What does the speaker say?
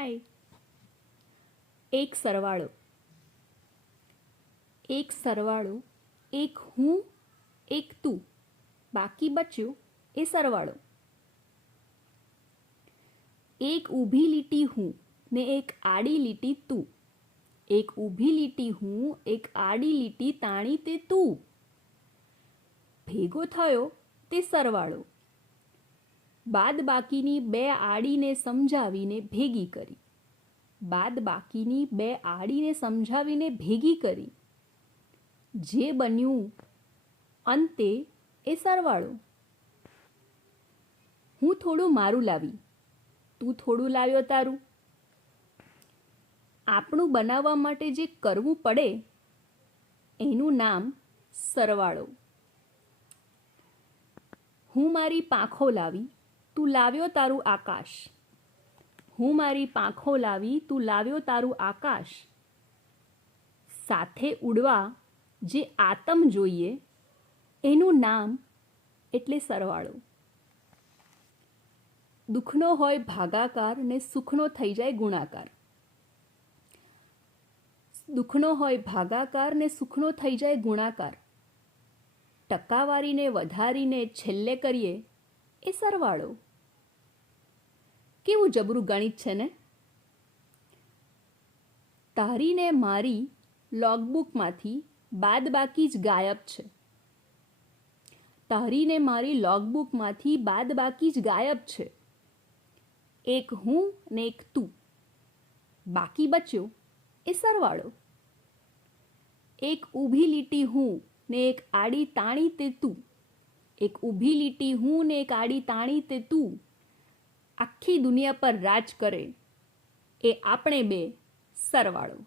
હાય. એક સરવાળો. એક સરવાળો, એક હું, એક તું, બાકી બચ્યું એ સરવાળો. એક ઊભી લીટી હું ને એક આડી લીટી તું. એક ઊભી લીટી હું, એક આડી લીટી તાણી તે તું. ભેગો થયો તે સરવાળો. બાદ બાકીની બે આડીને સમજાવીને ભેગી કરી. બાદ બાકીની બે આડીને સમજાવીને ભેગી કરી. જે બન્યું અંતે એ સરવાળો. હું થોડું મારું લાવી, તું થોડું લાવ્યો તારું. આપણું બનાવવા માટે જે કરવું પડે એનું નામ સરવાળો. હું મારી પાંખો લાવી, તું લાવ્યો તારું આકાશ. હું મારી પાંખો લાવી, તું લાવ્યો તારું આકાશ. સાથે ઉડવા જે આતમ જોઈએ એનું નામ એટલે સરવાળો. દુઃખનો હોય ભાગાકાર ને સુખનો થઈ જાય ગુણાકાર. દુઃખનો હોય ભાગાકાર ને સુખનો થઈ જાય ગુણાકાર. ટકાવારીને વધારીને છેલ્લે કરીએ એ સરવાળો. કેવું જબરું ગણિત છે ને? તારી ને મારી લોગબુકમાંથી બાદબાકી જ ગાયબ છે. તારી ને મારી લોગબુકમાંથી બાદબાકી જ ગાયબ છે. એક હું ને એક તું, બાકી બચ્યો એ સરવાળો. એક ઊભી લીટી હું ને એક આડી તાણી તે તું. એક ઊભી લીટી હું ને એક આડી તાણી તે તું. આખી દુનિયા પર રાજ કરે એ આપણે બે સરવાળો.